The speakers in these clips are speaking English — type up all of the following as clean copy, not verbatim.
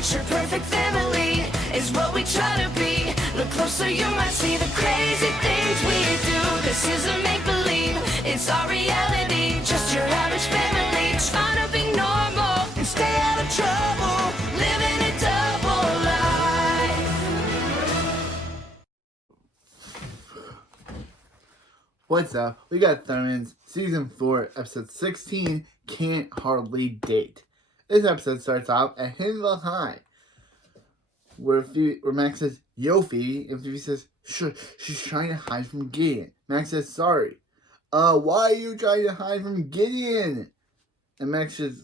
Picture perfect family is what we try to be. Look closer, you might see the crazy things we do. This isn't make-believe, it's our reality. Just your average family trying to be normal and stay out of trouble, living a double life. What's up? We got Thurman's Season 4, Episode 16, Can't Hardly Date. This episode starts off at Hinsville High, where Max says, "Yo, Phoebe," and Phoebe says, "Sure, she's trying to hide from Gideon." Max says, "Sorry." Why are you trying to hide from Gideon?" And Max just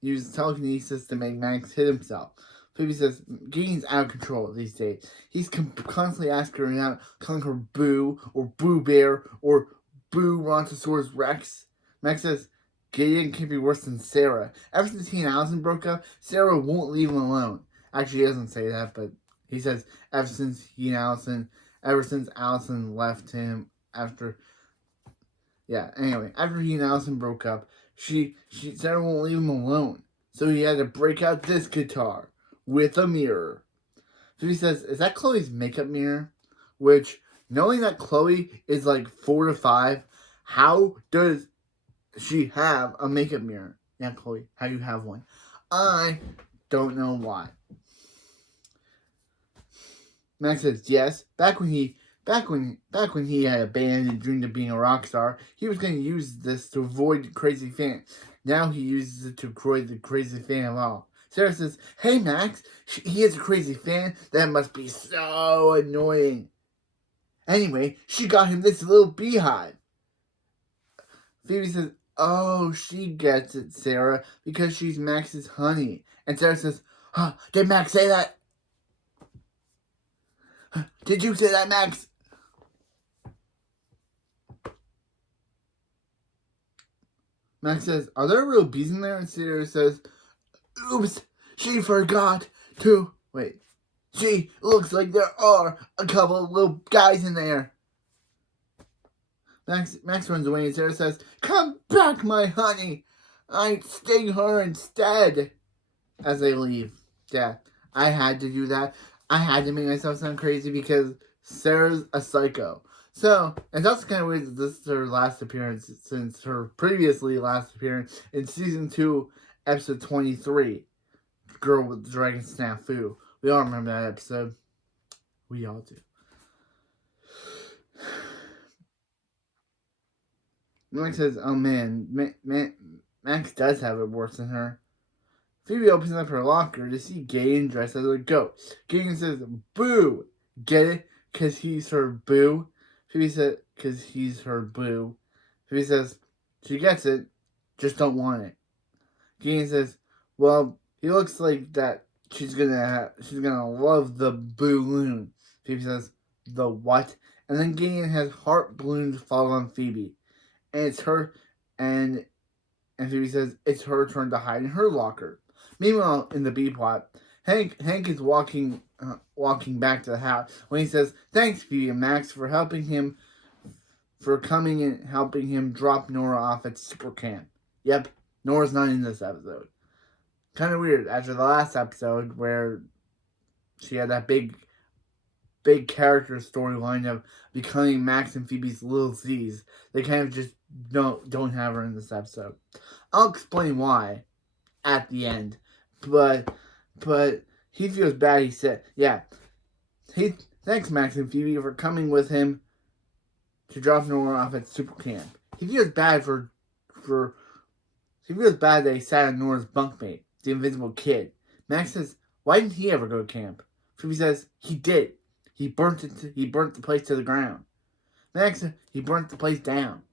uses telekinesis to make Max hit himself. Phoebe says, "Gideon's out of control these days. He's constantly asking her out, calling her Boo, or Boo Bear, or Boo Brontosaurus Rex." Max says, "Gideon can't be worse than Sarah. Ever since he and Allison broke up, Sarah won't leave him alone." Actually, he doesn't say that, but he says, ever since Allison left him after he and Allison broke up, Sarah won't leave him alone. So he had to break out this guitar with a mirror. Phoebe says, "Is that Chloe's makeup mirror?" Which, knowing that Chloe is like 4 to 5, how does she have a makeup mirror? Yeah, Chloe, how do you have one? I don't know why. Max says, "Yes, back when he had a band and dreamed of being a rock star, he was going to use this to avoid the crazy fan. Now he uses it to avoid the crazy fan of all." Sarah says, "Hey, Max, he is a crazy fan? That must be so annoying. Anyway, she got him this little beehive." Phoebe says, "Oh, she gets it, Sarah, because she's Max's honey." And Sarah says, "Did Max say that? Did you say that, Max?" Max says, "Are there real bees in there?" And Sarah says, "Oops, she forgot to. Wait, she looks like there are a couple of little guys in there." Max runs away and Sarah says, "Come back, my honey. I'd sting her instead." As they leave. Yeah, I had to do that. I had to make myself sound crazy because Sarah's a psycho. So, it's also kind of weird that this is her last appearance since her previously last appearance in Season 2, Episode 23, Girl with the Dragon Snafu. We all remember that episode. We all do. Max says, "Oh man, Max does have it worse than her." Phoebe opens up her locker to see Gideon dressed as a ghost. Gideon says, "Boo!" Get it? Because he's her boo. Phoebe said, "Because he's her boo." Phoebe says, "She gets it, just don't want it." Gideon says, "Well, he looks like that she's gonna love the balloon." Phoebe says, "The what?" And then Gideon has heart balloons fall on Phoebe. And it's her, and Phoebe says it's her turn to hide in her locker. Meanwhile, in the B plot, Hank is walking back to the house when he says, "Thanks, Phoebe and Max, for coming and helping him drop Nora off at super camp." Yep, Nora's not in this episode. Kind of weird after the last episode where she had that big character storyline of becoming Max and Phoebe's little Z's. They kind of just don't have her in this episode. I'll explain why at the end. But he feels bad. He said, thanks Max and Phoebe for coming with him to drop Nora off at super camp. He feels bad he feels bad that he sat on Nora's bunkmate, the invisible kid. Max says, "Why didn't he ever go to camp?" Phoebe says, "He did. He burnt the place to the ground." Max says, "He burnt the place down."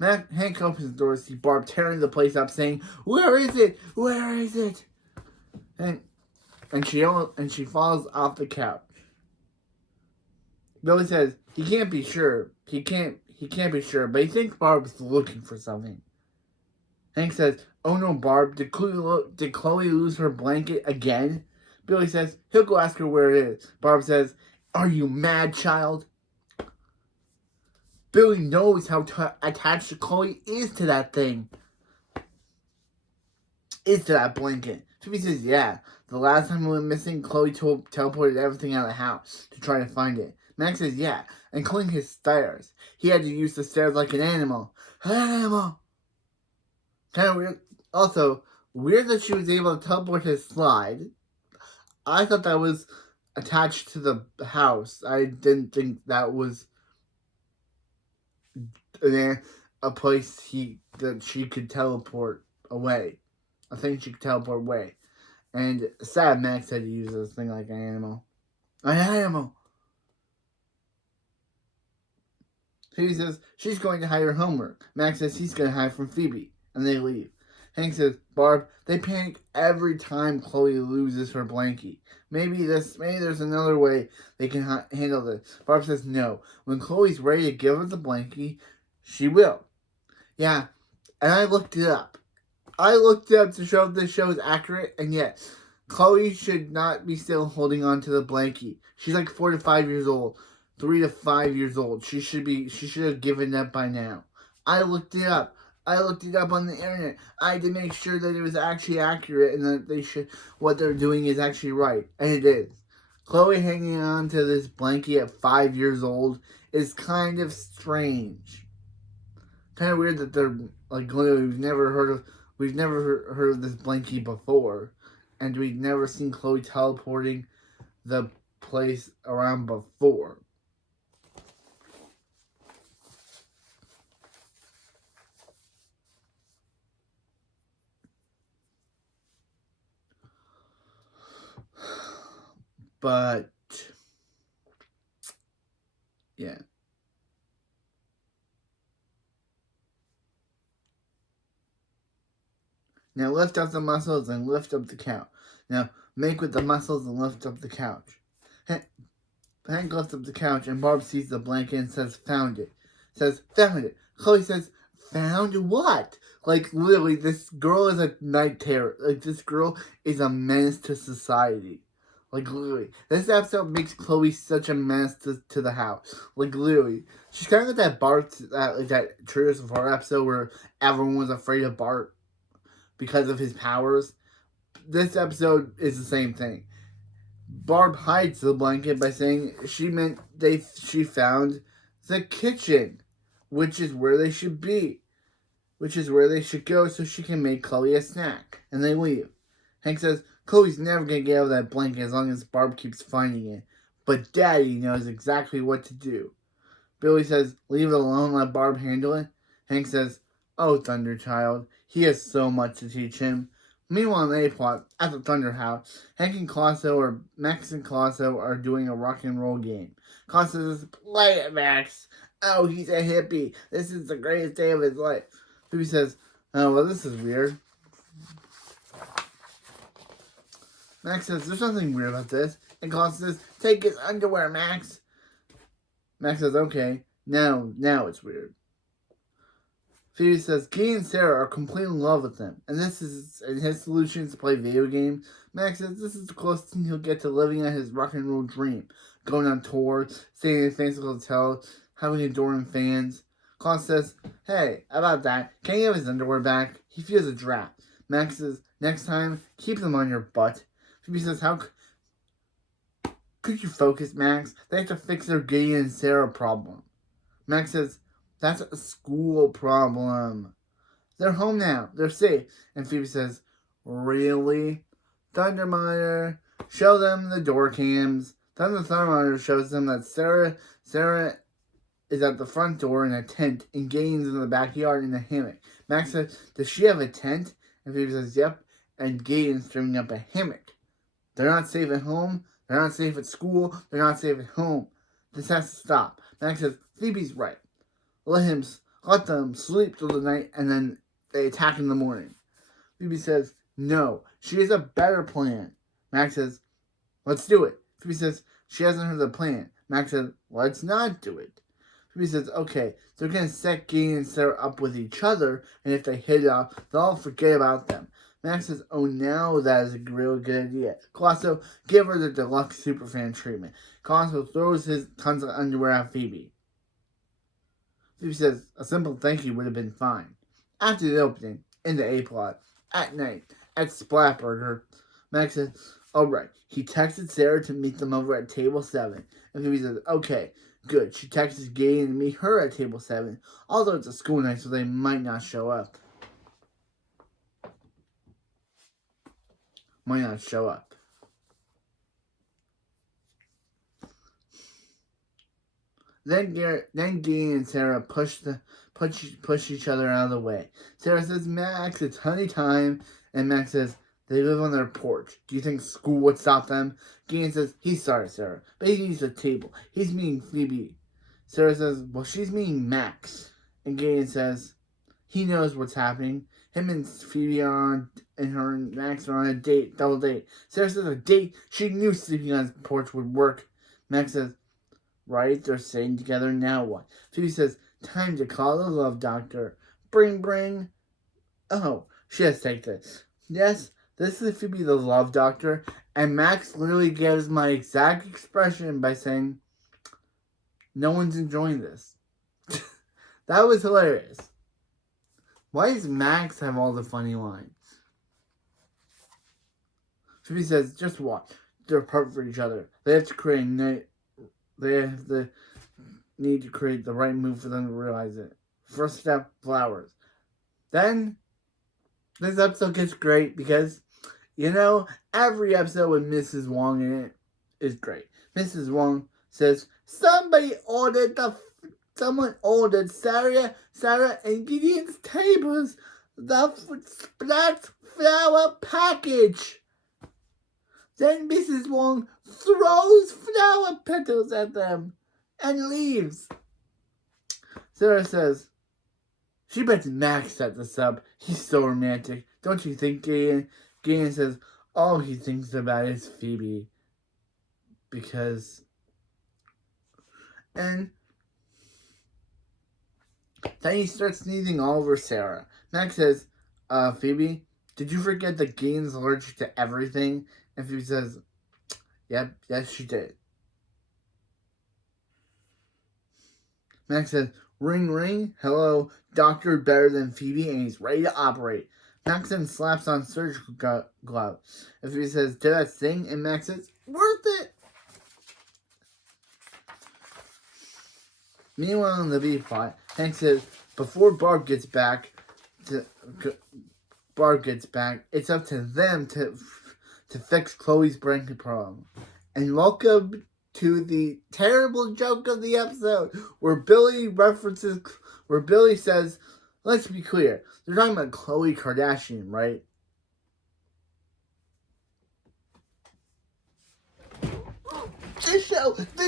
Hank opens the door to see Barb tearing the place up, saying, "Where is it? Where is it?" And she falls off the couch. Billy says he can't be sure. He can't be sure, but he thinks Barb's looking for something. Hank says, "Oh no, Barb, did Chloe lose her blanket again?" Billy says he'll go ask her where it is. Barb says, "Are you mad, child?" Billy knows how attached Chloe is to that thing. Is to that blanket. Phoebe says, yeah. The last time we went missing, Chloe teleported everything out of the house to try to find it. Max says, yeah, including his stairs. He had to use the stairs like an animal. An animal! Kind of weird. Also, weird that she was able to teleport his slide. I thought that was attached to the house. I didn't think that was a place that she could teleport away. I think she could teleport away. And sad Max had to use this thing like an animal. An animal! Phoebe says she's going to hide her homework. Max says he's going to hide from Phoebe. And they leave. Hank says, Barb, they panic every time Chloe loses her blankie. Maybe there's another way they can handle this. Barb says no. When Chloe's ready to give her the blankie, she will. Yeah, and I looked it up. To show if this show is accurate, and yet Chloe should not be still holding on to the blankie. She's like 4 to 5 years old. 3 to 5 years old. She should have given up by now. I looked it up. On the internet. I had to make sure that it was actually accurate and that what they're doing is actually right. And it is. Chloe hanging on to this blankie at 5 years old is kind of strange. Kind of weird that they're like, we've never heard of this blankie before, and we've never seen Chloe teleporting the place around before. But yeah. Now lift up the muscles and lift up the couch. Now make with the muscles and lift up the couch. Hank lifts up the couch and Barb sees the blanket and says, found it. Found it. Chloe says, found what? Like, literally, this girl is a night terror. Like, this girl is a menace to society. Like, literally. This episode makes Chloe such a menace to the house. Like, literally. She's kind of like that Bart, that Trios of Horror episode where everyone was afraid of Bart because of his powers. This episode is the same thing. Barb hides the blanket by saying she found the kitchen, which is where they should be. Which is where they should go so she can make Chloe a snack. And they leave. Hank says, Chloe's never going to get out of that blanket as long as Barb keeps finding it. But Daddy knows exactly what to do. Billy says, leave it alone, let Barb handle it. Hank says, oh, Thunderchild, he has so much to teach him. Meanwhile, in A-plot, at the Thunder House, Hank and Max and Colosso are doing a rock and roll game. Colosso says, play it, Max. Oh, he's a hippie. This is the greatest day of his life. Phoebe says, oh, well, this is weird. Max says, there's nothing weird about this. And Colosso says, take his underwear, Max. Max says, okay. Now it's weird. Phoebe says, Gideon and Sarah are completely in love with him. And his solution is to play video games. Max says, this is the closest thing he'll get to living out his rock and roll dream. Going on tour, staying in a fancy hotel, having adoring fans. Klaus says, hey, about that, can he have his underwear back? He feels a draft. Max says, next time, keep them on your butt. Phoebe says, how could you focus, Max? They have to fix their Gideon and Sarah problem. Max says, that's a school problem. They're home now. They're safe. And Phoebe says, really? Thundermonitor, show them the door cams. Thundermonitor shows them that Sarah is at the front door in a tent and Gideon's in the backyard in a hammock. Max says, does she have a tent? And Phoebe says, yep. And Gideon's throwing up a hammock. They're not safe at home. They're not safe at school. They're not safe at home. This has to stop. Max says, Phoebe's right. Let them sleep through the night and then they attack in the morning. Phoebe says, no, she has a better plan. Max says, let's do it. Phoebe says, she hasn't heard the plan. Max says, let's not do it. Phoebe says, okay, they're going to set Gideon and Sarah up with each other, and if they hit it off, they'll all forget about them. Max says, oh, now that is a really good idea. Colosso, give her the deluxe superfan treatment. Colosso throws his tons of underwear at Phoebe. Phoebe says, a simple thank you would have been fine. After the opening, in the A-plot, at night, at Splatburger. Max says, alright. He texted Sarah to meet them over at table 7. And Phoebe says, okay, good. She texted Gideon to meet her at table 7. Although it's a school night, so they might not show up. Then Gideon and Sarah push each other out of the way. Sarah says, Max, it's honey time. And Max says, they live on their porch. Do you think school would stop them? Gideon says, he's sorry, Sarah, but he needs a table. He's meeting Phoebe. Sarah says, well, she's meeting Max. And Gideon says, he knows what's happening. Him and Phoebe and Max are on a double date. Sarah says, a date? She knew sleeping on his porch would work. Max says, right, they're staying together, now what? Phoebe says, time to call the love doctor. Bring. Oh, she has to take this. Yes, this is Phoebe the love doctor, and Max literally gives my exact expression by saying, no one's enjoying this. That was hilarious. Why does Max have all the funny lines? Phoebe says, just watch. They're perfect for each other. They have to need to create the right move for them to realize it. First step, flowers. Then, this episode gets great because, every episode with Mrs. Wong in it is great. Mrs. Wong says, someone ordered Sarah and Gideon's tables the splat flower package. Then Mrs. Wong throws flower petals at them and leaves. Sarah says, she bets Max set this up. He's so romantic. Don't you think, Gideon? Gideon says, all he thinks about is Phoebe. And then he starts sneezing all over Sarah. Max says, Phoebe, did you forget that Gideon's allergic to everything? And Phoebe says, yep, yes, she did. Max says, ring, ring, hello, doctor better than Phoebe, and he's ready to operate. Max then slaps on surgical glove. And Phoebe says, did I sing? And Max says, worth it. Meanwhile, in the beef pot, Hank says, before Barb gets back, it's up to them to fix Chloe's blanket problem. And welcome to the terrible joke of the episode, where Billy says, let's be clear, they're talking about Khloe Kardashian, right? This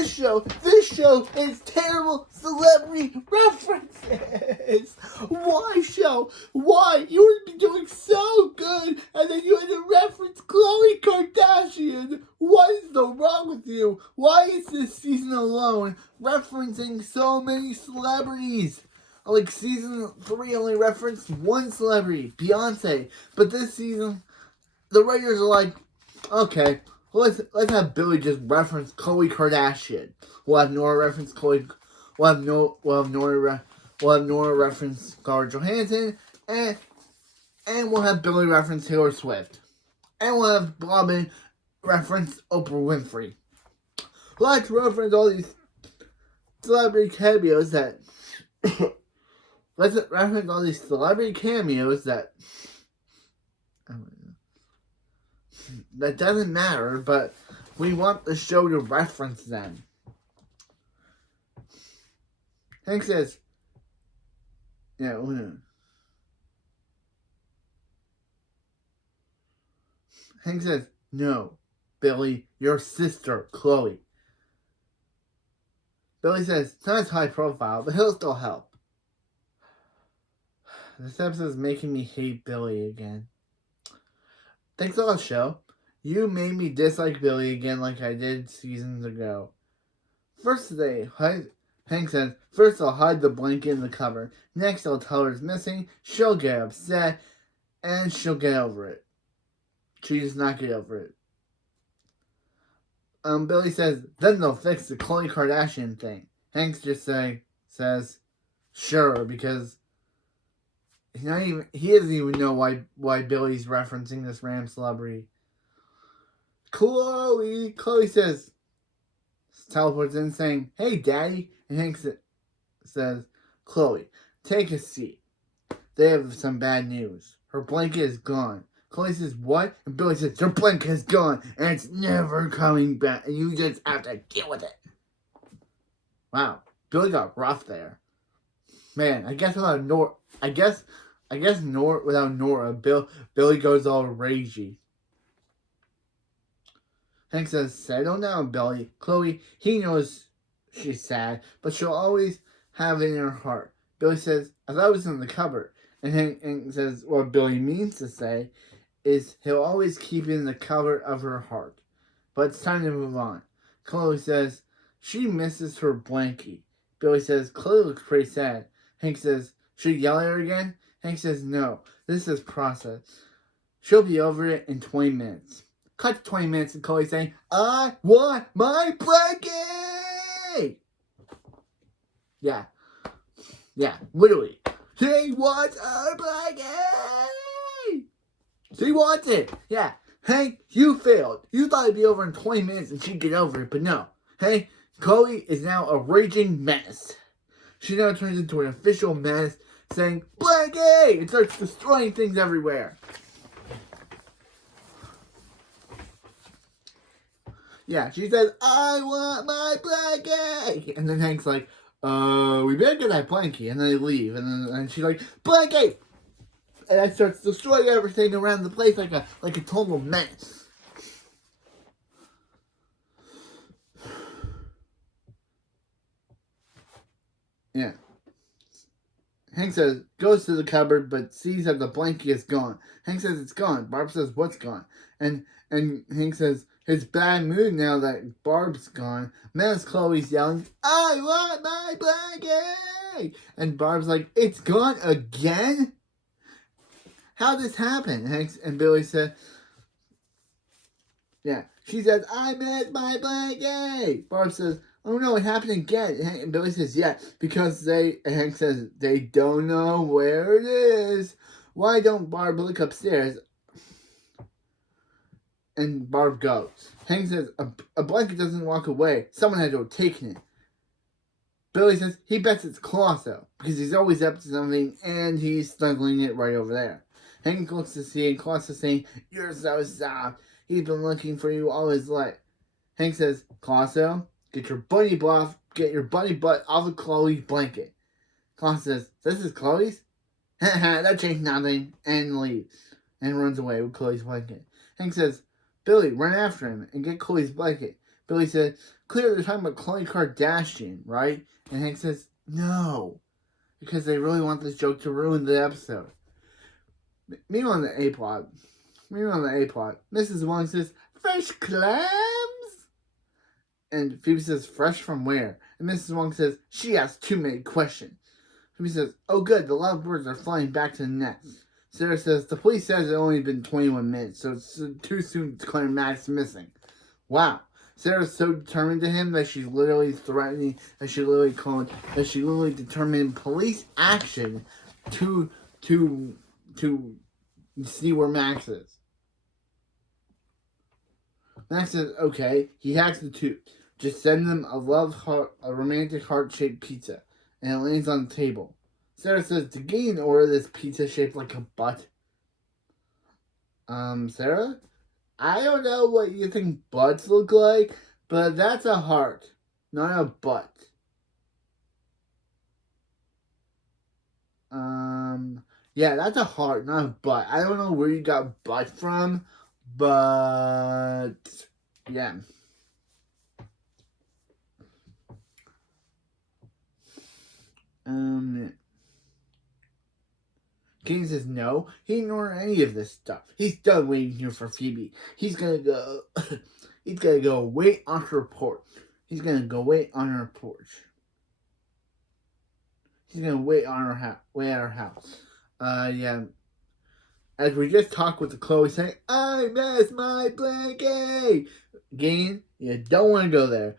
show is terrible celebrity references. Why, show? Why? You would be doing so good, and then you had to reference Khloe Kardashian. What is so wrong with you? Why is this season alone referencing so many celebrities? Like season 3 only referenced one celebrity, Beyonce. But this season, the writers are like, okay, let's have Billy just reference Khloe Kardashian. We'll have Nora reference Khloe. We'll have Nora reference Scarlett Johansson, and we'll have Billy reference Taylor Swift, and we'll have Robin reference Oprah Winfrey. Let's reference all these celebrity cameos that. Let's reference all these celebrity cameos that doesn't matter, but we want the show to reference them. Hank says, Hank says, no, Billy, your sister, Chloe. Billy says, it's not as high profile, but he'll still help. This episode is making me hate Billy again. Thanks a lot, show. You made me dislike Billy again like I did seasons ago. Hank says, first I'll hide the blanket in the cover. Next I'll tell her it's missing. She'll get upset. And she'll get over it. She does not get over it. Billy says, then they'll fix the Khloe Kardashian thing. Hank just says, sure, because he doesn't even know why Billy's referencing this Ram celebrity. Chloe says, teleports in saying, "Hey, Daddy," and Hank says, "Chloe, take a seat. They have some bad news. Her blanket is gone." Chloe says, "What?" And Billy says, "Your blanket is gone, and it's never coming back, and you just have to deal with it." Wow, Billy got rough there. Man, I guess without Nora, without Nora, Billy goes all ragey. Hank says, "Settle down, Billy. Chloe, he knows she's sad, but she'll always have it in her heart." Billy says, "I thought it was in the cupboard." And Hank says, what Billy means to say is he'll always keep it in the cupboard of her heart. But it's time to move on. Chloe says she misses her blankie. Billy says, "Chloe looks pretty sad." Hank says, "Should we yell at her again?" Hank says, "No, this is process. She'll be over it in 20 minutes. Cut to 20 minutes and Chloe saying, "I want my blankie!" Yeah, literally. She wants her blankie! She wants it! Yeah. Hank, you failed. You thought it'd be over in 20 minutes and she'd get over it, but no. Hey, Chloe is now a raging menace. She now turns into an official menace, saying, "Blankie!" and starts destroying things everywhere. Yeah, she says, "I want my blankie!" And then Hank's like, we better get that blankie. And then they leave. And she's like, "Blankie!" And that starts destroying everything around the place like a total mess. Yeah. Hank says, goes to the cupboard, but sees that the blankie is gone. Hank says it's gone. Barb says, "What's gone?" And Hank says, his bad mood now that Barb's gone. Miss Chloe's yelling, "I want my blankie!" And Barb's like, "It's gone again? How'd this happen?" Hank and Billy said, yeah. She says, "I miss my blankie!" Barb says, "Oh no, it happened again." And Billy says, "Yeah, because Hank says, they don't know where it is. Why don't Barb look upstairs?" And Barb goes. Hank says, a blanket doesn't walk away. Someone had to have taken it. Billy says he bets it's Colosso because he's always up to something and he's snuggling it right over there. Hank looks to see and Colosso saying, "You're so soft. He's been looking for you all his life." Hank says, "Colosso, get your bunny butt off of Chloe's blanket." Colosso says, "This is Chloe's?" That changed nothing, and leaves and runs away with Chloe's blanket. Hank says, "Billy, run after him and get Chloe's blanket." Billy said, "Clearly they're talking about Khloe Kardashian, right?" And Hank says, "No, because they really want this joke to ruin the episode." Meanwhile on the A-plot, Mrs. Wong says, "Fresh clams?" And Phoebe says, "Fresh from where?" And Mrs. Wong says, "She asks too many questions." Phoebe says, "Oh good, the lovebirds are flying back to the nest." Sarah says, "The police says it's only been 21 minutes, so it's too soon to declare Max missing." Wow. Sarah's so determined to him that she's literally threatening, that she literally determined police action to see where Max is. Max says, "Okay." He hacks the tube. Just send them a romantic heart-shaped pizza. And it lands on the table. Sarah says, "Did Gideon order this pizza shaped like a butt?" Sarah? I don't know what you think butts look like, but that's a heart, not a butt. Yeah, that's a heart, not a butt. I don't know where you got butt from, but yeah. Gideon says no. He didn't order any of this stuff. He's done waiting here for Phoebe. He's gonna go. He's gonna go wait on her porch. He's gonna wait on her house. Wait at her house. Yeah. As we just talked with the Chloe saying, "I miss my blankie." Gideon, you don't want to go there.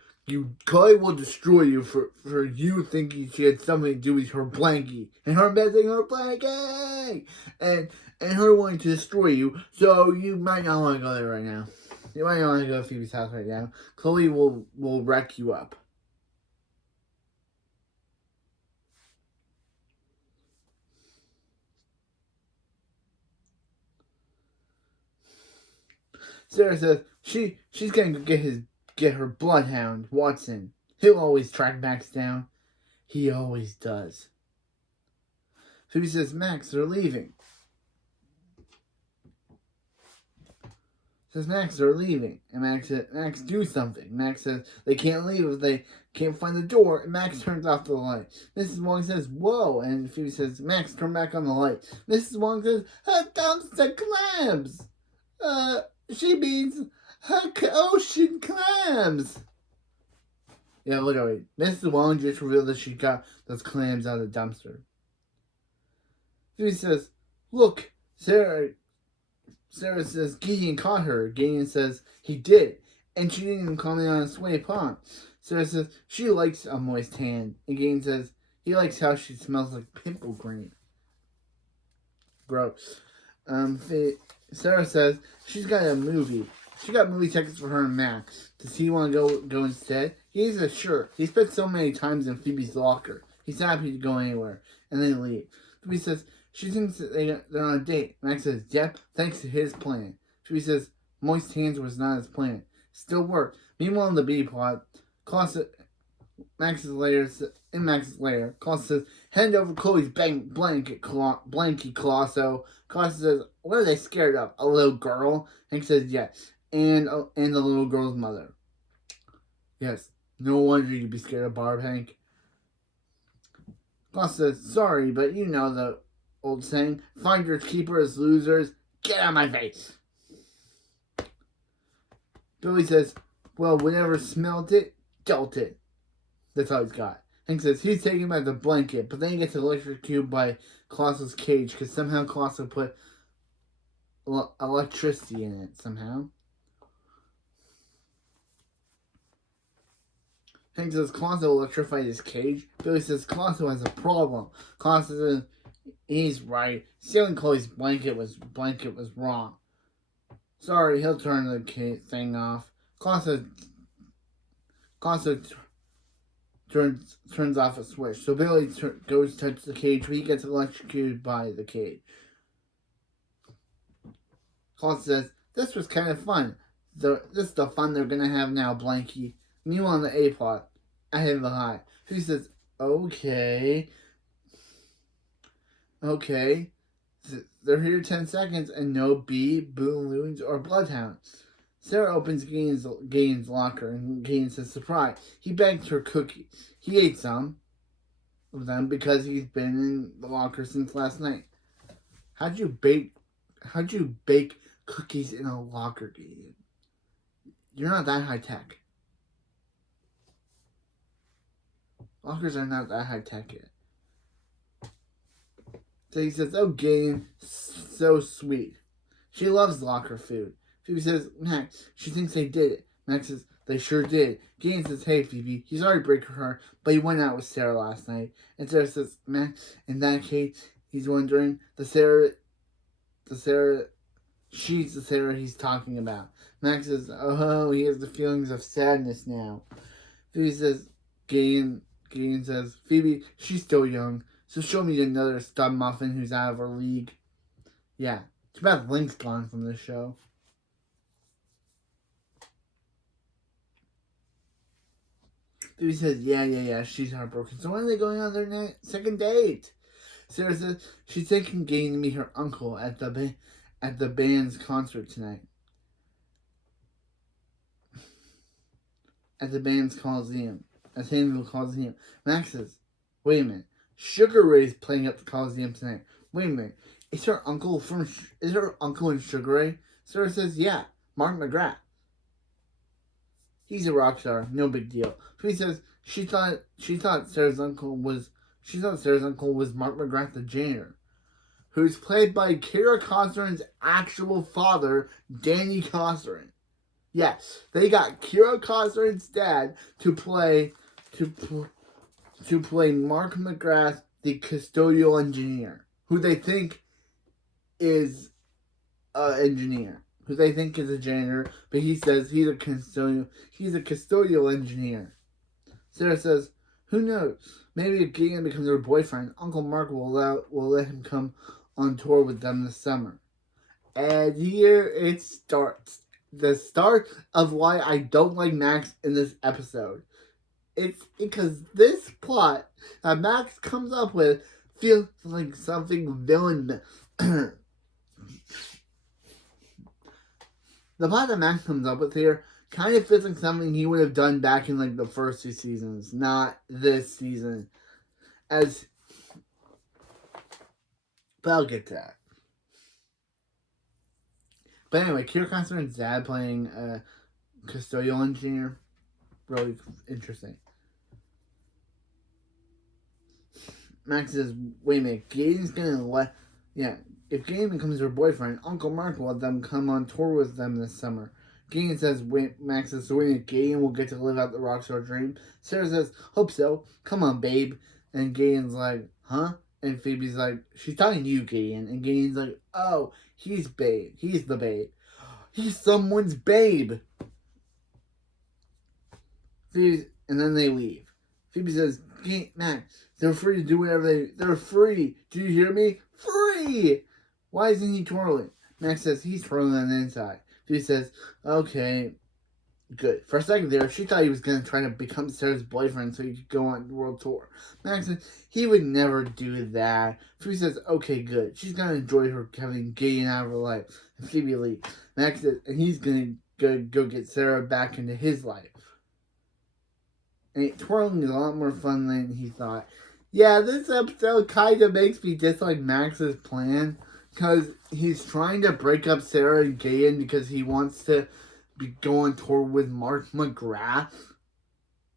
Chloe will destroy you for you thinking she had something to do with her blankie and her missing her blankie and her wanting to destroy you. So you might not want to go there right now. You might not want to go to Phoebe's house right now. Chloe will wreck you up. Sarah says she's gonna get her bloodhound, Watson. He'll always track Max down. He always does. Phoebe says, Max, they're leaving. Says, Max, they're leaving. And Max says, Max, do something. Max says, they can't leave if they can't find the door. And Max turns off the light. Mrs. Wong says, whoa. And Phoebe says, Max, turn back on the light. Mrs. Wong says, her dumpster clams. She means her ocean clams. Yeah, look at it. Mrs. Wong just revealed that she got those clams out of the dumpster. Phoebe says, look, Sarah says Gideon caught her. Gideon says he did. And she didn't even comment on a sway pond. Sarah says she likes a moist hand. And Gideon says he likes how she smells like pimple cream. Gross. Sarah says she's got a movie. She got movie tickets for her and Max. Does he want to go instead? He says sure. He spent so many times in Phoebe's locker. He's happy to go anywhere. And they leave. Phoebe says she thinks that they're on a date. Max says, yep, thanks to his plan. Phoebe says moist hands was not his plan. Still worked. Meanwhile, in the B plot, Max's lair, Klaus says, hand over Chloe's blankie, Colosso. Klaus says, what are they scared of? A little girl? Hank says, yes. And the little girl's mother. Yes. No wonder you'd be scared of Barb, Hank. Klaus says, sorry, but you know the old saying, finders keepers, losers, get out of my face. Billy says, well, whatever smelled it, dealt it. That's all he's got. Hank says he's taking back the blanket, but then he gets electrocuted by Klaus's cage because somehow Klaus put electricity in it somehow. Hank says Klaus electrified his cage. Billy says Klaus has a problem. Klaus says he's right. Stealing Chloe's blanket was wrong. Sorry, he'll turn the thing off. Klaus turns off a switch. So Billy goes to touch the cage, but he gets electrocuted by the cage. Klaus says, this was kind of fun. This is the fun they're going to have now, Blankie. Meanwhile, on the A plot, I have the high. He says, okay. They're here 10 seconds and no bee, balloons, or bloodhounds. Sarah opens Gideon's locker and Gideon says, surprise. He bagged her cookies. He ate some of them because he's been in the locker since last night. How'd you bake cookies in a locker, Gideon? You're not that high tech. Lockers are not that high tech yet. So he says, oh, Gideon, so sweet. She loves locker food. Phoebe says, Max, she thinks they did it. Max says, they sure did. Gideon says, hey, Phoebe, he's already breaking her heart, but he went out with Sarah last night. And Sarah says, Max, in that case, he's wondering, she's the Sarah he's talking about. Max says, oh, he has the feelings of sadness now. Phoebe says, Gideon says, Phoebe, she's still young, so show me another stub muffin who's out of her league. Yeah, too bad Link's gone from the show. Phoebe says, yeah, she's heartbroken. So when are they going on their second date? Sarah says she's taking Gideon to meet her uncle at the band's concert tonight. At the band's Coliseum. At Sanville Coliseum. Max says, wait a minute. Sugar Ray's playing at the Coliseum tonight. Wait a minute. Is her uncle in Sugar Ray? Sarah says, yeah. Mark McGrath. He's a rock star. No big deal. Phoebe says she thought Sarah's uncle was Mark McGrath the janitor, who's played by Kara Costner's actual father, Danny Costner. Yes, they got Kira Costner's dad to play Mark McGrath, the custodial engineer, who they think is an engineer, who they think is a janitor, but he says he's a custodial engineer. Sarah says, "Who knows? Maybe if Gideon becomes her boyfriend, Uncle Mark will let him come on tour with them this summer." And here it starts. The start of why I don't like Max in this episode. It's because this plot that Max comes up with feels like something villain. The plot that Max comes up with here kind of feels like something he would have done back in like the first 2 seasons, not this season. But I'll get to that. But anyway, Kira Costner's dad playing a custodial engineer. Really interesting. Max says, wait a minute, Gideon's gonna let... Yeah, if Gideon becomes her boyfriend, Uncle Mark will let them come on tour with them this summer. Gideon says, Max says, so wait a minute, Gideon will get to live out the rockstar dream? Sarah says, hope so. Come on, babe. And Gideon's like, huh? And Phoebe's like, she's talking to you, Gideon. And Gideon's like, oh, he's babe. He's the babe. He's someone's babe. And then they leave. Phoebe says, Max, they're free to do whatever they're free. Do you hear me? Free! Why isn't he twirling? Max says, he's twirling on the inside. Phoebe says, okay, good. For a second there, she thought he was going to try to become Sarah's boyfriend so he could go on the world tour. Max says, he would never do that. Phoebe says, okay, good. She's going to enjoy her having Gideon out of her life. And Phoebe leaves. Max says, and he's going to go get Sarah back into his life. And twirling is a lot more fun than he thought. Yeah, this episode kind of makes me dislike Max's plan. Because he's trying to break up Sarah and Gideon because he wants to go on tour with Mark McGrath.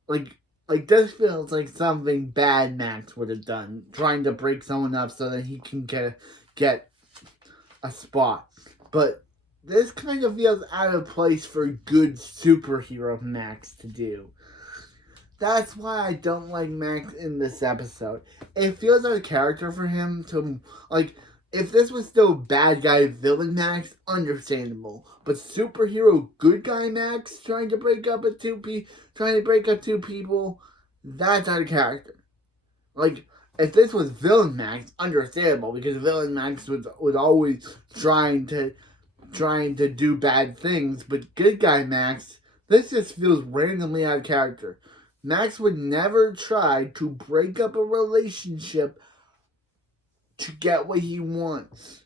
Like this feels like something bad Max would have done. Trying to break someone up so that he can get a spot. But this kind of feels out of place for good superhero Max to do. That's why I don't like Max in this episode. It feels out of character for him to, like, if this was still bad guy villain Max, understandable. But superhero good guy Max trying to break up two people, that's out of character. Like, if this was villain Max, understandable, because villain Max was always trying to do bad things. But good guy Max, this just feels randomly out of character. Max would never try to break up a relationship to get what he wants.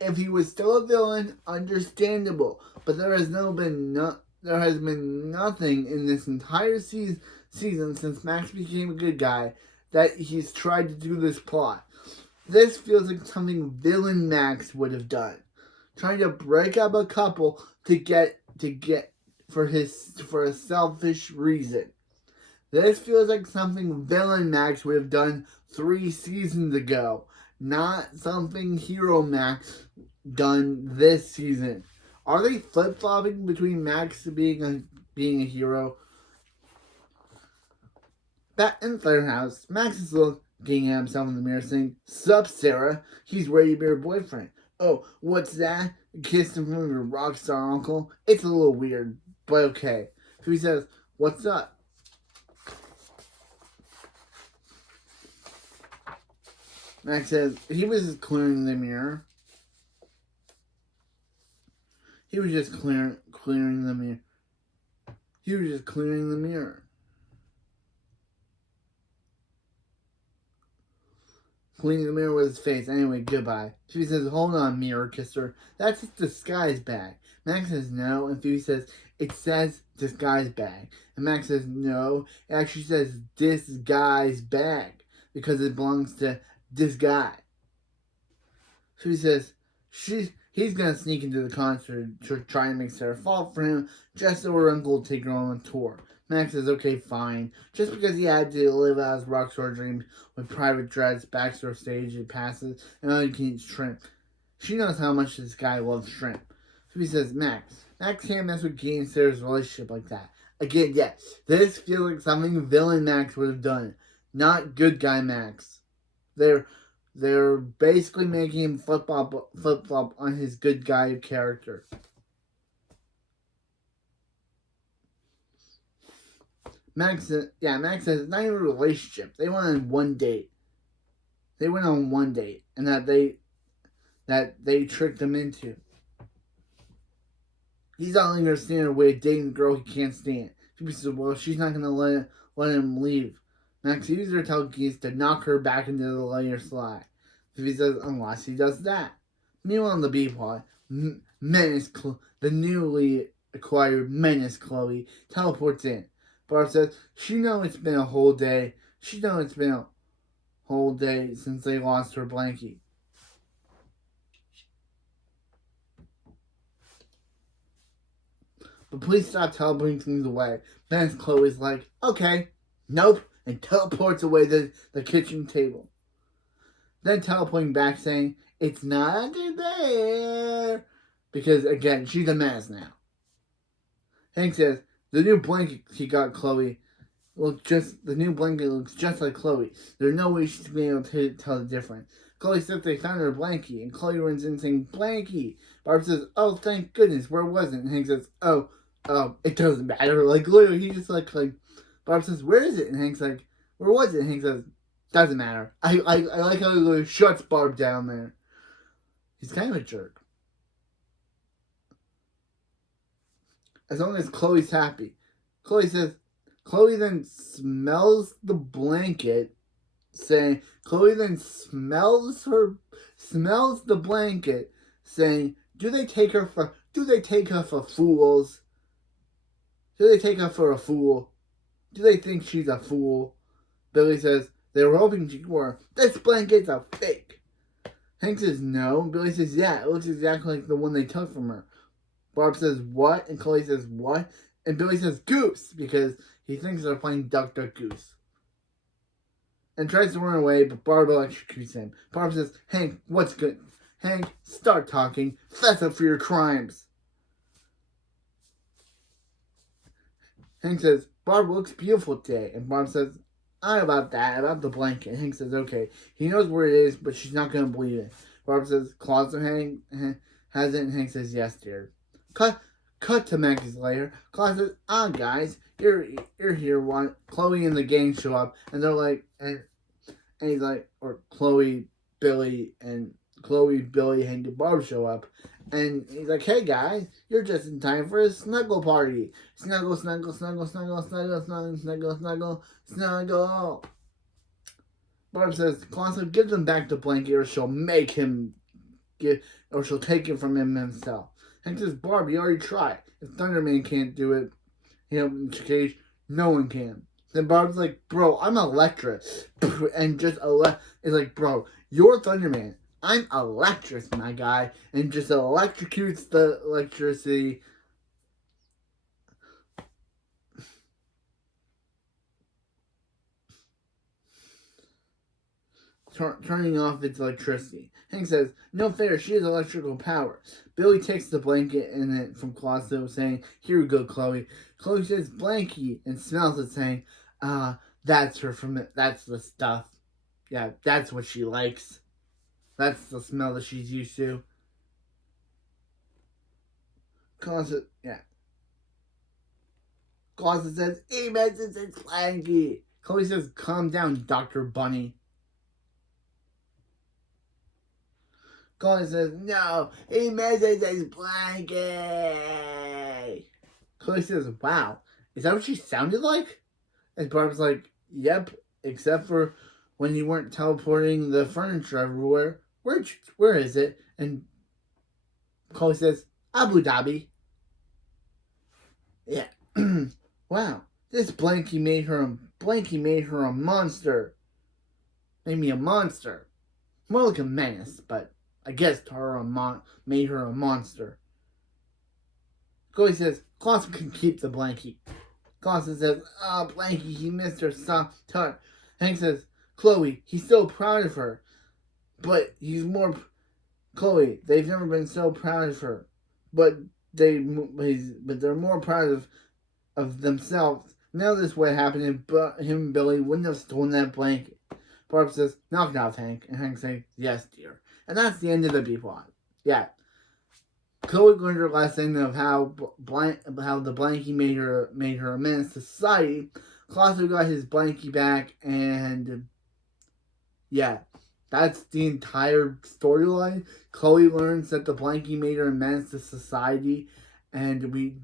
If he was still a villain, understandable. But there has been nothing in this entire season since Max became a good guy that he's tried to do this plot. This feels like something villain Max would have done, trying to break up a couple for a selfish reason. This feels like something villain Max would have done 3 seasons ago, not something hero Max done this season. Are they flip-flopping between Max being a hero? Back in the third house, Max is looking at himself in the mirror saying, "Sup, Sarah? He's ready to be her boyfriend." "Oh, what's that? Kissed him from your rock star uncle?" It's a little weird, but okay. So he says, "What's up?" Max says he was just clearing the mirror. He was just clearing the mirror. He was just clearing the mirror. Cleaning the mirror with his face. Anyway, goodbye. Phoebe says, "Hold on, mirror kisser. That's his disguise bag." Max says no, and Phoebe says, "It says disguise bag." And Max says no, it actually says disguise bag because it belongs to this guy. Phoebe says he's gonna sneak into the concert to try and make Sarah fall for him just so her uncle will take her on a tour. Max says, okay, fine. Just because he had to live out his rockstar dreams with private jets, backstore stage passes, and all you can eat shrimp. She knows how much this guy loves shrimp. Phoebe says, Max Max can't mess with Gideon and Sarah's relationship like that. Again, yes, this feels like something villain Max would have done, not good guy Max. They're basically making him flip flop on his good guy character. Max says it's not even a relationship. They went on one date. They went on one date, and that they tricked him into. He's not letting her stand in the way of dating a girl he can't stand. Phoebe says, well, she's not going to let him leave. Max uses her telekinesis to knock her back into the layer slide. Phoebe says, unless he does that. Meanwhile, on the B plot, the newly acquired Menace Chloe teleports in. Barb says, she knows it's been a whole day. She knows it's been a whole day since they lost her blankie. But please stop teleporting things away. Then Chloe's like, okay, nope, and teleports away the kitchen table. Then teleporting back saying, it's not under there. Because, again, she's a mess now. Hank says, the new blanket he got Chloe the new blanket looks just like Chloe. There's no way she's being able to tell the difference. Chloe says they found her blankie, and Chloe runs in saying, blankie. Barb says, oh, thank goodness, where was it? And Hank says, oh, it doesn't matter. Like, literally, he just like, Barb says, where is it? And Hank's like, where was it? And Hank says, doesn't matter. I like how he literally shuts Barb down there. He's kind of a jerk. As long as Chloe's happy. Chloe then smells the blanket, saying, Chloe then smells the blanket, saying, do they take her for fools? Do they take her for a fool? Do they think she's a fool? Billy says, they were hoping she were. This blanket's a fake. Hank says, no. Billy says, yeah, it looks exactly like the one they took from her. Barb says, what? And Chloe says, what? And Billy says, goose, because he thinks they're playing Duck, Duck, Goose. And tries to run away, but Barb electrocutes him. Barb says, Hank, what's good? Hank, start talking. Fess up for your crimes. Hank says, Barb looks beautiful today. And Barb says, I know about that, about the blanket. Hank says, okay. He knows where it is, but she's not going to believe it. Barb says, Closet Hank has it, and Hank says, yes, dear. Cut to Maggie's lair. Claude says, guys, you're here. One Chloe and the gang show up, and they're like, and he's like, or Chloe, Billy, and Hank, and Barb show up, and he's like, hey guys, you're just in time for a snuggle party. Snuggle, snuggle, snuggle, snuggle, snuggle, snuggle, snuggle, snuggle, snuggle. Barb says, Claude, give them back the blanket, or she'll she'll take it from him himself. Hank says, Barb, you already tried. If Thunderman can't do it, in case no one can. Then Barb's like, bro, I'm Electra. And just is like, bro, you're Thunderman. I'm Electric, my guy. And just electrocutes the electricity. Turning off its electricity. Hank says, no fair, she has electrical power. Billy takes the blanket and it from Closet, saying, here we go, Chloe. Chloe says, blankie, and smells it, saying, that's the stuff. Yeah, that's what she likes. That's the smell that she's used to. Closet says, he mentions it's blankie. Chloe says, calm down, Dr. Bunny. Chloe says, no, he misses his blanket. Chloe says, wow, is that what she sounded like? And Barb's like, yep, except for when you weren't teleporting the furniture everywhere. Where is it? And Chloe says, Abu Dhabi. Yeah. Wow, this blankie made her a monster. Made me a monster. More like a menace, but I guess made her a monster. Chloe says, Clausen can keep the blankie. Clausen says, blankie, he missed her soft touch. Hank says, Chloe, he's so proud of her. But he's more... Chloe, they've never been so proud of her. But but they're more proud of themselves. Now this would happen, but him and Billy wouldn't have stolen that blanket. Barb says, "Knock it off, Hank," and Hank says, "Yes, dear." And that's the end of the B plot. Yeah. Chloe learned her lesson of how the blankie made her a menace to society. Colosso got his blankie back, and yeah, that's the entire storyline. Chloe learns that the blankie made her a menace to society, and we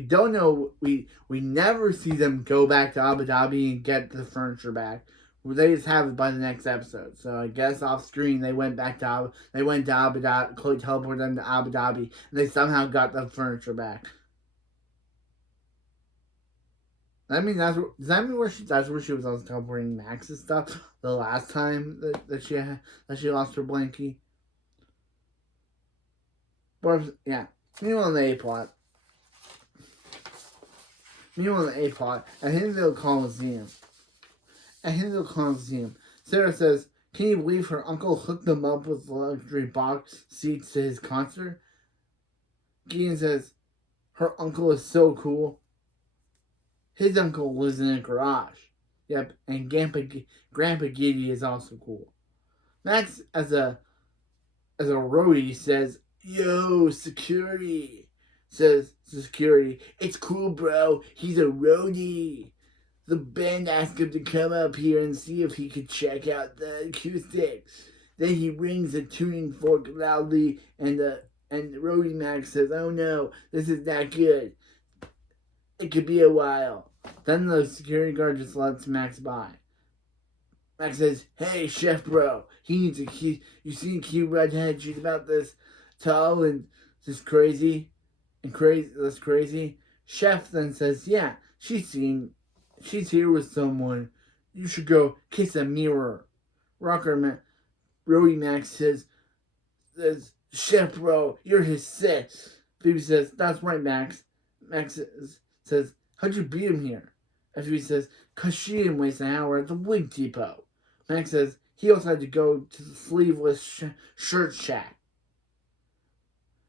don't know. We never see them go back to Abu Dhabi and get the furniture back. They just have it by the next episode. So I guess off screen they went to Abu Dhabi. Chloe teleported them to Abu Dhabi, and they somehow got the furniture back. Does that mean that's where she was also teleporting Max's stuff the last time that she lost her blankie? But yeah, meanwhile in the A plot, at Hillsville Coliseum, Sarah says, "Can you believe her uncle hooked them up with luxury box seats to his concert?" Gideon says, "Her uncle is so cool." His uncle lives in a garage. Yep, and Grandpa Gideon is also cool. Max, as a roadie, says, "Yo, security." Says security, "It's cool, bro. He's a roadie." The band asked him to come up here and see if he could check out the acoustics. Then he rings the tuning fork loudly, and the roadie Max says, "Oh no, this is not good. It could be a while." Then the security guard just lets Max by. Max says, "Hey, Chef Bro, he needs a key. You seen cute redhead? She's about this tall and this crazy. Chef then says, "Yeah, she's here with someone. You should go kiss a mirror." Roadie Max says, "Chef Bro, you're his sis." Phoebe says, "That's right, Max." Max says, "How'd you beat him here?" And Phoebe says, "'Cause she didn't waste an hour at the wig depot." Max says, "He also had to go to the sleeveless shirt shack."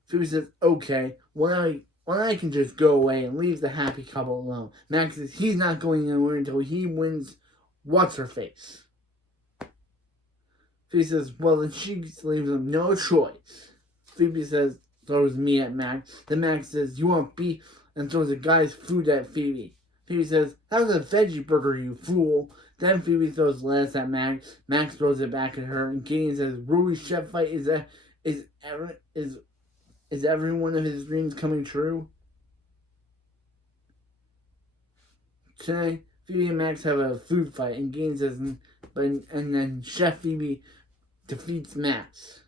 Phoebe says, "Okay, well I can just go away and leave the happy couple alone." Max says he's not going anywhere until he wins What's-Her-Face. Phoebe says, "Well, then she leaves him no choice." Phoebe says, throws me at Max. Then Max says, "You want beef?" and throws a guy's food at Phoebe. Phoebe says, "That was a veggie burger, you fool." Then Phoebe throws lettuce at Max. Max throws it back at her, and Gideon says, "Ruby's chef fight is every one of his dreams coming true?" Tonight, Phoebe and Max have a food fight, and Gideon says, and then Chef Phoebe defeats Max.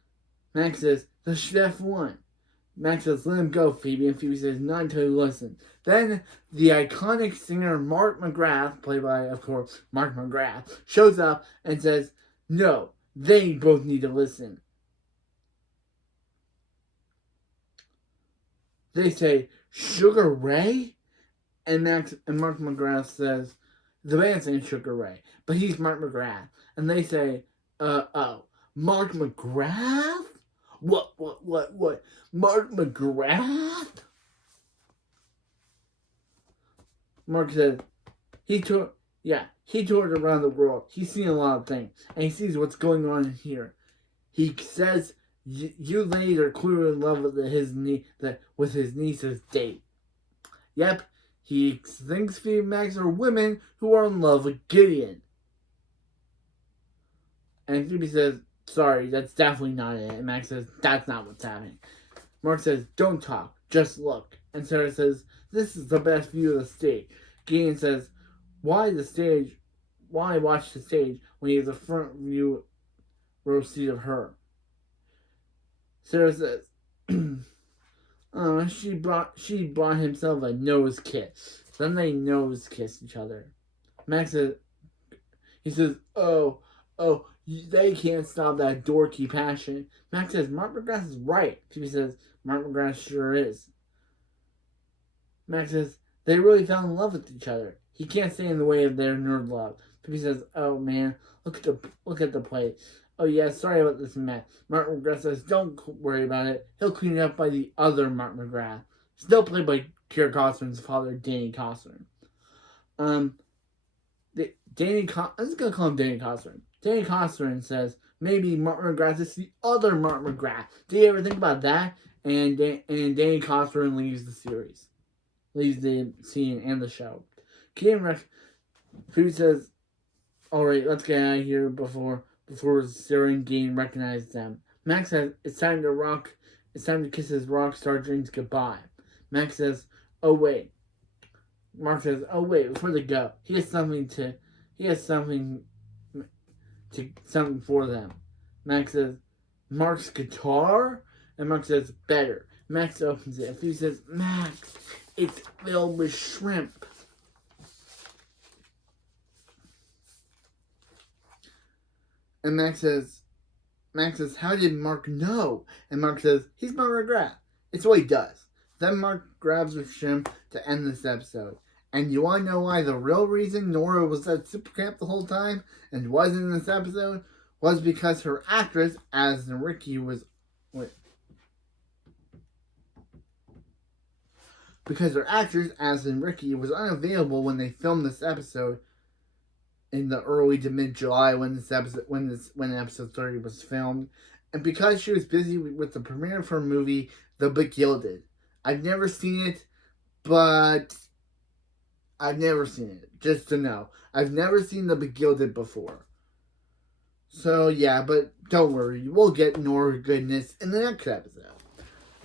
Max says, "The chef won." Max says, "Let him go, Phoebe," and Phoebe says, "Not until you listen." Then the iconic singer Mark McGrath, played by, of course, Mark McGrath, shows up and says, "No, they both need to listen." They say, "Sugar Ray?" And Mark McGrath says, the band's named Sugar Ray, but he's Mark McGrath. And they say, oh, Mark McGrath? What? Mark McGrath? Mark says, he toured around the world. He's seen a lot of things, and he sees what's going on here. He says, you ladies are clearly in love with his niece's date. Yep, he thinks Phoebe and Max are women who are in love with Gideon. And Phoebe says, "Sorry, that's definitely not it." And Max says, "That's not what's happening." Mark says, "Don't talk, just look." And Sarah says, "This is the best view of the stage." Gideon says, Why watch the stage when you have the front view row seat of her?" Sarah says, she bought himself a nose kiss. Then they nose kiss each other. Max says, oh, they can't stop that dorky passion. Max says, "Mark McGrath is right." Phoebe says, "Mark McGrath sure is." Max says, "They really fell in love with each other. He can't stay in the way of their nerd love." Phoebe says, "Oh man, look at the plate. Oh yeah, sorry about this mess." Mark McGrath says, "Don't worry about it. He'll clean it up by the other Mark McGrath." still played by Kira Costner's father, Danny Costner. I'm just gonna call him Danny Costner. Danny Costner says maybe Martin McGrath is the other Martin McGrath. Do you ever think about that? And Danny Costner leaves the series, leaves the scene and the show. Who says, "All right, let's get out of here before Sarah and Gideon recognize them." Max says it's time to kiss his rock star dreams goodbye. Max says, "Oh wait." Mark says, "Oh wait, before they go, he has something for them." Max says, "Mark's guitar?" And Mark says, "Better." Max opens it. Phoebe says, "Max, it's filled with shrimp." And Max says, "How did Mark know?" And Mark says, "He's Mark McGrath. It's what he does." Then Mark grabs the shrimp to end this episode. And you want to know why the real reason Nora was at Super Camp the whole time and wasn't in this episode? Was because her actress, as Ricky was... Because her actress, as in Ricky, was unavailable when they filmed this episode in the early to mid-July when episode 30 was filmed. And because she was busy with the premiere of her movie, The Begilded. I've never seen it, just to know. I've never seen The Begilded before. So, yeah, but don't worry. We'll get Nora goodness in the next episode.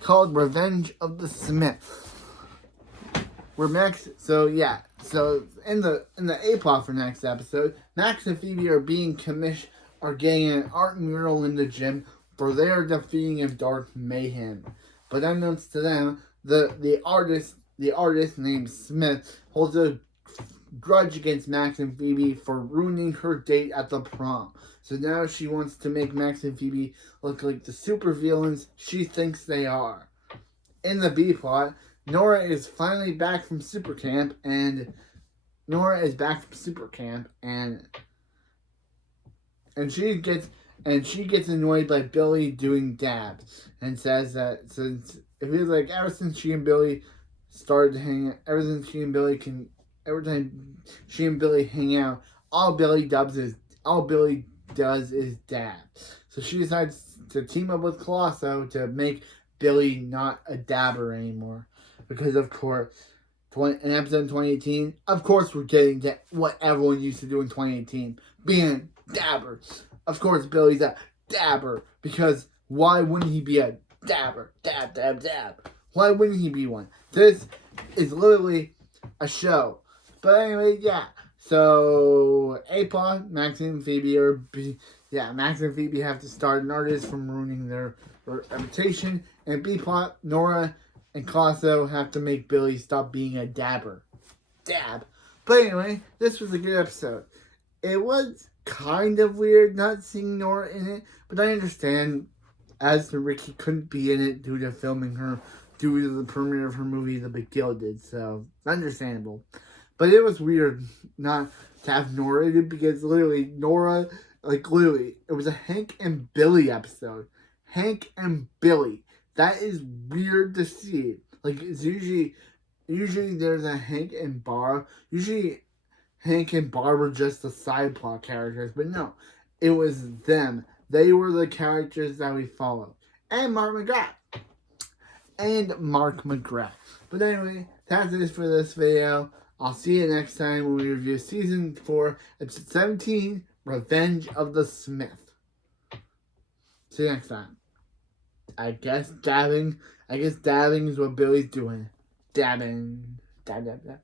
Called Revenge of the Smith. Where Max... So, in the A-plot for next episode, Max and Phoebe are getting an art mural in the gym for their defeating of Dark Mayhem. But unbeknownst to them, the artist named Smith holds a grudge against Max and Phoebe for ruining her date at the prom. So now she wants to make Max and Phoebe look like the supervillains she thinks they are. In the B plot, Nora is finally back from Super Camp, and she gets annoyed by Billy doing dabs and says that since it feels like ever since she and Billy started hanging, every time she and Billy hang out, all Billy does is dab. So she decides to team up with Colosso to make Billy not a dabber anymore. Because of course, in episode 2018, of course we're getting to what everyone used to do in 2018, being a dabber. Of course Billy's a dabber, because why wouldn't he be a dabber? Dab, dab, dab. Why wouldn't he be one? This is literally a show. But anyway, yeah. So, A-plot, Max and Phoebe have to start an artist from ruining their reputation. And B-plot, Nora and Colosso have to make Billy stop being a dabber. Dab. But anyway, this was a good episode. It was kind of weird not seeing Nora in it, but I understand as the Ricky couldn't be in it due to the premiere of her movie, The Begilded, so understandable. But it was weird not to have Nora in it because literally, it was a Hank and Billy episode. Hank and Billy. That is weird to see. Like, it's usually there's a Hank and Bar. Usually Hank and Bar were just the side plot characters, but no, it was them. They were the characters that we followed. And Mark McGrath. But anyway, that's it for this video. I'll see you next time when we review Season 4, Episode 17, Revenge of the Smith. See you next time. I guess dabbing is what Billy's doing. Dabbing. Dab, dab, dab.